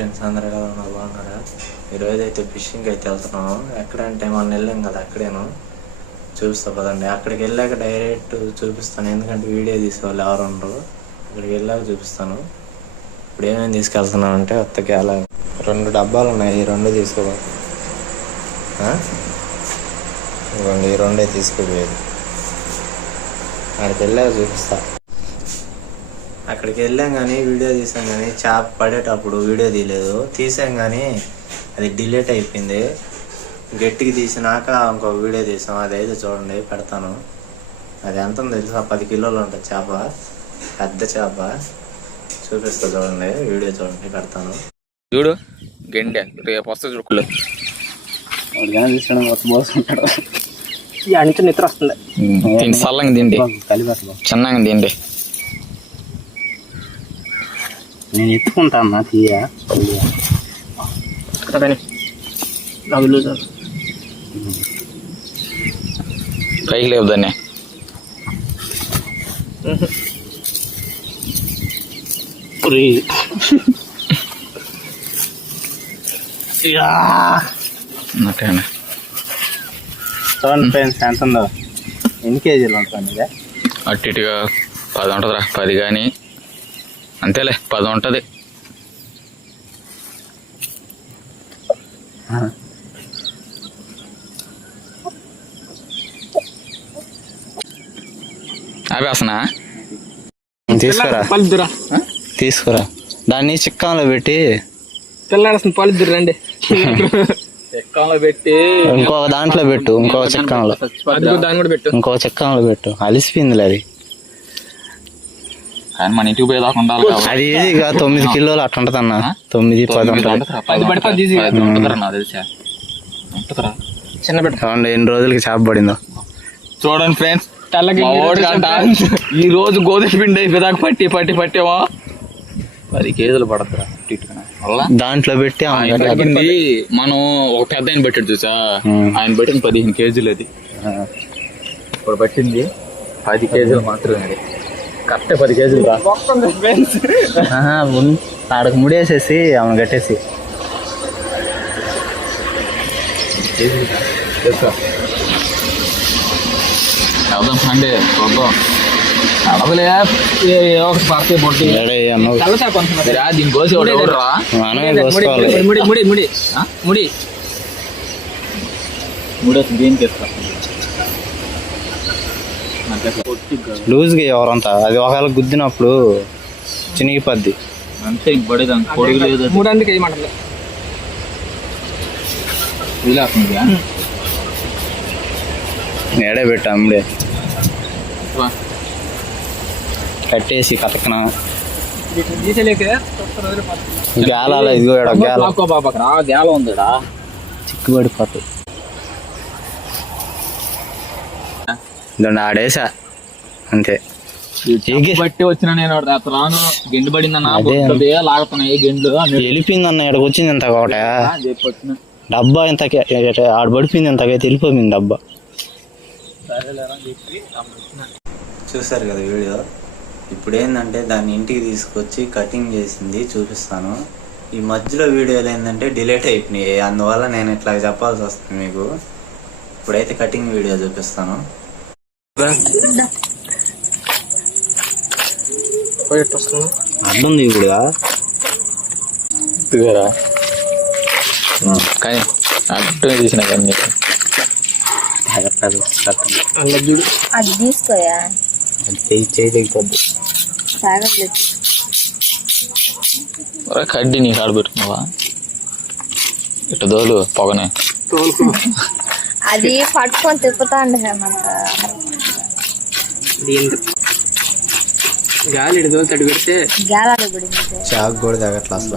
Friends అందరూ ఎలా ఉన్నారు, బాగున్నారా? ఈరోజు అయితే ఫిషింగ్ అయితే వెళ్తున్నాము. ఎక్కడంటే మనం వెళ్ళాం కదా, అక్కడేను చూపిస్తా పదండి. అక్కడికి వెళ్ళాక డైరెక్ట్ చూపిస్తాను, ఎందుకంటే వీడియో తీసేవాళ్ళు ఎవరు ఉండరు. అక్కడికి వెళ్ళాక చూపిస్తాను. ఇప్పుడు ఏమేమి తీసుకెళ్తున్నాం అంటే కొత్తగా అలా 2 డబ్బాలు ఉన్నాయి, ఈ 2 తీసుకోవడం. ఇవ్వండి, ఈ 2 తీసుకుపోయేది. అక్కడికి వెళ్ళాక చూపిస్తా. అక్కడికి వెళ్ళాం కానీ వీడియో తీసాం కానీ చేప పడేటప్పుడు వీడియో తీయలేదు. తీసాం కానీ అది డిలీట్ అయిపోయింది. గట్టికి తీసినాక ఇంకొక వీడియో తీసాం, అది అయితే చూడండి పెడతాను. అది ఎంత ఉందో తెలుసా? 10 కిలోలు ఉంటుంది చేప, పెద్ద చేప. చూపిస్తా చూడండి, వీడియో చూడండి, పెడతాను. చూడు గెండె రేపు వస్తా చూడలేదు తీసుకుంటాడు. అంచు నిద్ర వస్తుంది. దీన్ని సల్లంగా తిండి, చిన్నగా తిండి. నేను ఎత్తుకుంటా అన్నా తీయ పైకి లేవు దాన్ని. చూడండి ఫ్రెండ్స్ ఎంత ఉందో, ఎన్ని కేజీలు ఉంటుంది? అటు ఇటుగా 10 ఉంటుందిరా, 10 కానీ అంతేలే, 10 ఉంటుంది. ఆపేస్తున్నా, తీసుకురా. దాన్ని చిక్కంలో పెట్టి తెల్లాడాల్సిన పాలిద్దరు రండి. చెక్కంలో పెట్టి ఇంకొక దాంట్లో పెట్టు, ఇంకొక చిక్కంలో, దాన్ని కూడా పెట్టు, ఇంకొక చిక్కంలో పెట్టు. అలిసిపోయిందిలే అది. కానీ మన ఇంటికి పోయేదాకా ఉండాలి. అది ఈజీగా 9 కిలోలు అట్లా ఉంటుంది అన్న. 9-10 ఉంటుంది. చిన్న పెట్ట ఎన్ని రోజులకి చేప పడిందో చూడండి ఫ్రెండ్స్. ఈ రోజు గోధుమ పిండి అయిపోయేదాకా పట్టి పట్టి పట్టేవా 10 కేజీలు పడతారా దాంట్లో పెట్టి. మనం ఒక పెద్ద ఆయన పెట్టాడు చూసా, ఆయన పెట్టింది 15 కేజీలు. అది ఇప్పుడు పట్టింది 10 కేజీలు మాత్రమే. అది కరెక్ట్ 10 కేజీలు. ఆడకు ముడేసేసి ఆమెను కట్టేసి వెళ్దాం సండే చూద్దాం. అడవలే ఒకటి పార్టీ పొట్టి దీని కోసి ఎవడరా ముడి ముడి ముడి ముడి ముడి దేనికి ఇస్తా లూజ్గా ఎవరంతా. అది ఒకవేళ గుద్దినప్పుడు చినిగిపోద్ది అంతే. ఇంక పడేదాం పొడుగు లేదు. 3 అందుకే ఏమంటారు ఎడే పెట్టా అమ్ముడే కట్టేసి కతకన గాలాల. ఇదిగో గాల ఉందిడా, చిక్కుబడిపోతాయి. ఇదండి ఆడేసా అంతే. బట్టి వచ్చిన నేను రాను గెండు పడిందన్నా లాగుతున్నాయి గెండ్లు. వెళ్ళిపోయిందన్న, ఇక్కడికి వచ్చింది ఇంత ఒకట డబ్బా ఇంతకే ఆడ పడిపోయింది. ఇంతకైతే వెళ్ళిపోయింది డబ్బా. చూసారు కదా వీడియో. ఇప్పుడు ఏంటంటే దాన్ని ఇంటికి తీసుకొచ్చి కటింగ్ చేసింది చూపిస్తాను. ఈ మధ్యలో వీడియోలు ఏంటంటే డిలీట్ అయిపోయినాయి, అందువల్ల నేను ఇట్లా చెప్పాల్సి వస్తుంది మీకు. ఇప్పుడైతే కటింగ్ వీడియో చూపిస్తాను. అర్థం ఇప్పుడు కానీ అట్టు తీసిన కానీ అది తీసుకోయా చేయకపోద్దు. కడ్డీ నీ కాడ పెట్టుకున్నావా? ఇట్లా దోలు పొగనే అది పట్టుకొని తిప్పుతా అండి. గాలి తడి పెడితే గాలి పడింది, చాకు కూడా తగ్గట్లా అసలు.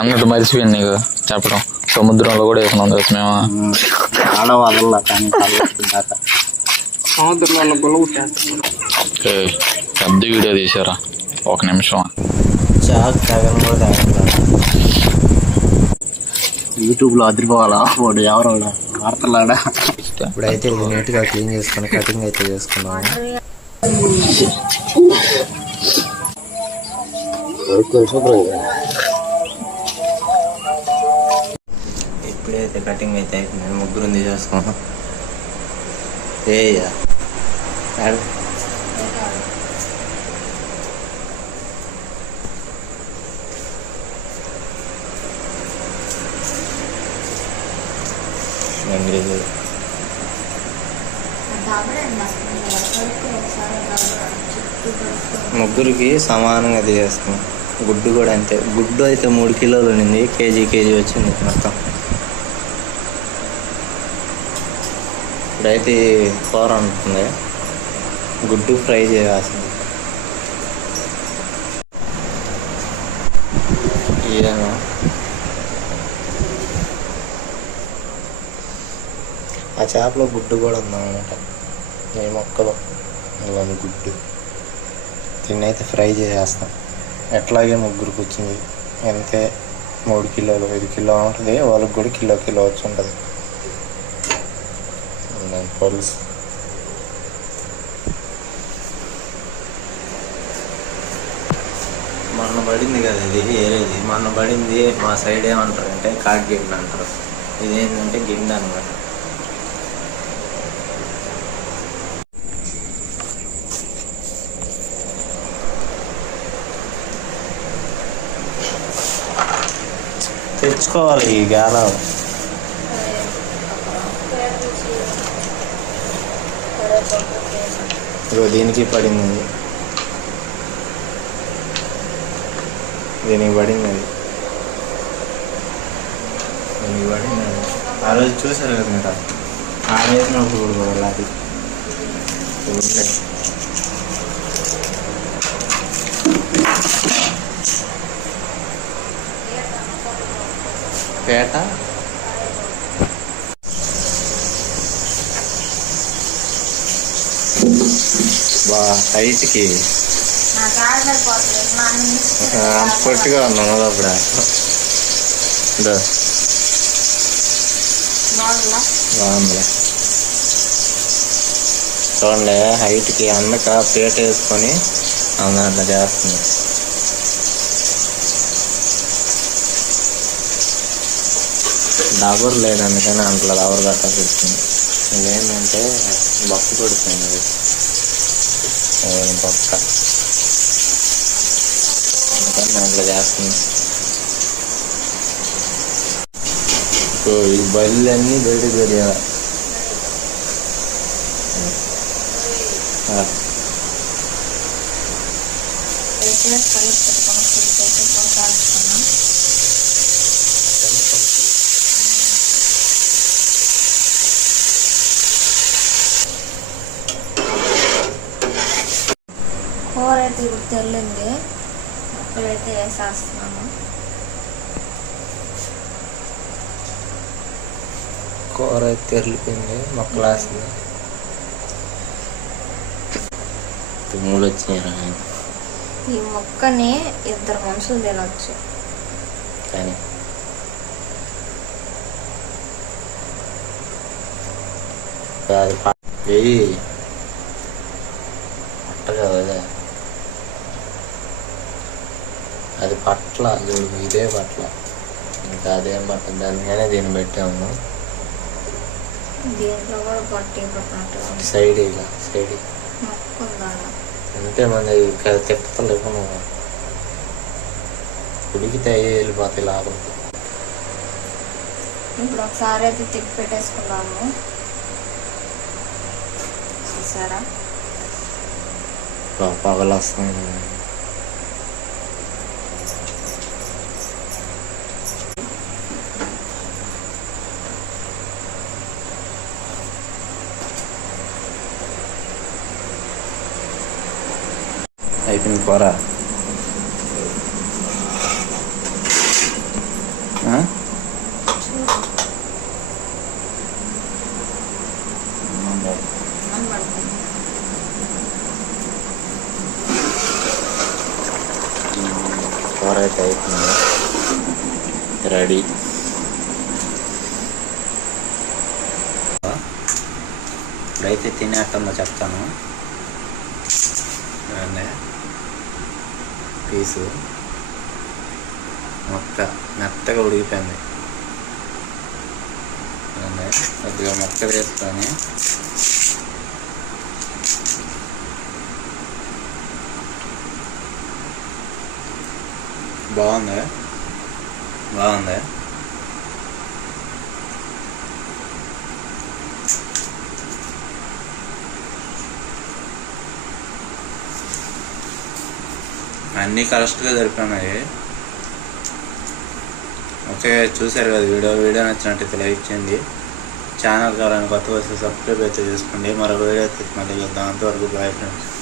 అన్నట్టు మర్చిపోయింది నీకు చెప్పడం. సముద్రంలో కూడా వేసుకున్నాం తెలుసు మేము. ఆడవాళ్ళ కానీ సముద్రంలో పెద్ద వీడియో తీసారా, 1 నిమిషం. చాకు తగ్గడం కూడా తగ్గట్లా. యూట్యూబ్ లో అదిరిపోవాలా వాడు ఎవరు వార్తలాడా. ఇప్పుడైతే నీట్గా క్లీన్ చేసుకుని కటింగ్ అయితే చేసుకున్నాము. ఇప్పుడైతే కటింగ్ అయితే అయిపోయింది, ముగ్గురుంది చేసుకున్నాం. ఏయ్యా ముగ్గురికి సమానంగా తీసేస్తాం. గుడ్డు కూడా అంతే. గుడ్డు అయితే 3 కిలోలు ఉండింది, కేజీ వచ్చింది మొత్తం. ఇప్పుడైతే కూర ఉంటుంది, గుడ్డు ఫ్రై చేయాల్సింది. ఏమో ఆ చేపలో గుడ్డు కూడా ఉందన్నమాట. ఈ మొక్కలు ఇవన్నీ గుడ్డు. దీన్ని అయితే ఫ్రై చేసేస్తాం. ఎట్లాగే ముగ్గురికి వచ్చింది అంతే. 3 కిలోలు 5 కిలో ఉంటుంది, వాళ్ళకి కూడా కిలో వచ్చి ఉంటుంది. పులుసు మొన్న పడింది కదా, ఇది వేరేది. మొన్న పడింది మా సైడ్ ఏమంటారు అంటే కాకి గిండి అంటారు. ఇదేంటంటే గిండి అనమాట. తెచ్చుకోవాలి ఈ గాలం. ఇగో దీనికి పడింది, దీనికి పడింది అది, దీనికి పడింది అది. ఆ రోజు చూసారు కదా మీరు, ఆ వేసినప్పుడు కూడా అది ఉండే. పేట బా హైట్కి పొట్టిగా ఉన్నాను అప్పుడు. బాగుంది చూడండి, హైట్కి అన్నక పేట వేసుకొని అట్లా చేస్తుంది. డబర్ లేదు, అందుకని అంట్లో డబర్ కట్టాల్సి వచ్చింది. ఇదేంటంటే బొక్క పడిపోయింది, బొక్క, అందుకని దాంట్లో చేస్తుంది. ఈ బల్లన్నీ బయట తెలియాలి. కూర అయితే ఇప్పుడు తెల్లింది, అప్పుడైతే వేసేస్తున్నాము. కూర అయితే తెరిలిపోయింది, మొక్కలు వేస్తుంది. తుమ్ములు వచ్చినాయి. ఈ మొక్కని 2 మనుషులు తినొచ్చు. కానీ అది పట్ట కదా, అది పట్ల చూడు, ఇదే పట్ల, ఇంకా అదేం పట్టదు. దానికనే దీన్ని పెట్టాము. దీంట్లో కూడా పట్టి పట్టినట్టు సైడ్ ఇలా సైడ్ మొక్క ఉందా అంటే మన తిప్పలేకు నువ్వు ఉడికితే అయ్యే వెళ్ళిపోతాయి లాభం. ఇప్పుడు ఒకసారి అయితే తిప్పి పెట్టేసుకున్నాము, చూసారా పగలు వస్తుంది. అయిపోయింది కూర. కూర అయితే అయిపోయింది, రెడీ. ఇప్పుడైతే తినేస్తుందో చెప్తాను. పీసు మెత్తగా ఉడికిపోయింది. కొద్దిగా ముక్కలు వేసుకొని బాగుంది. అన్నీ కరెక్ట్గా సరిపోయినాయి. ఓకే, చూసారు కదా వీడియో నచ్చినట్టయితే లైక్ చేయండి. ఛానల్ కావాలని కొత్తగా వస్తే సబ్స్క్రైబ్ అయితే చేసుకోండి. మరొక వీడియో అయితే మళ్ళీ చూద్దాం. అంతవరకు బాయ్ ఫ్రెండ్స్.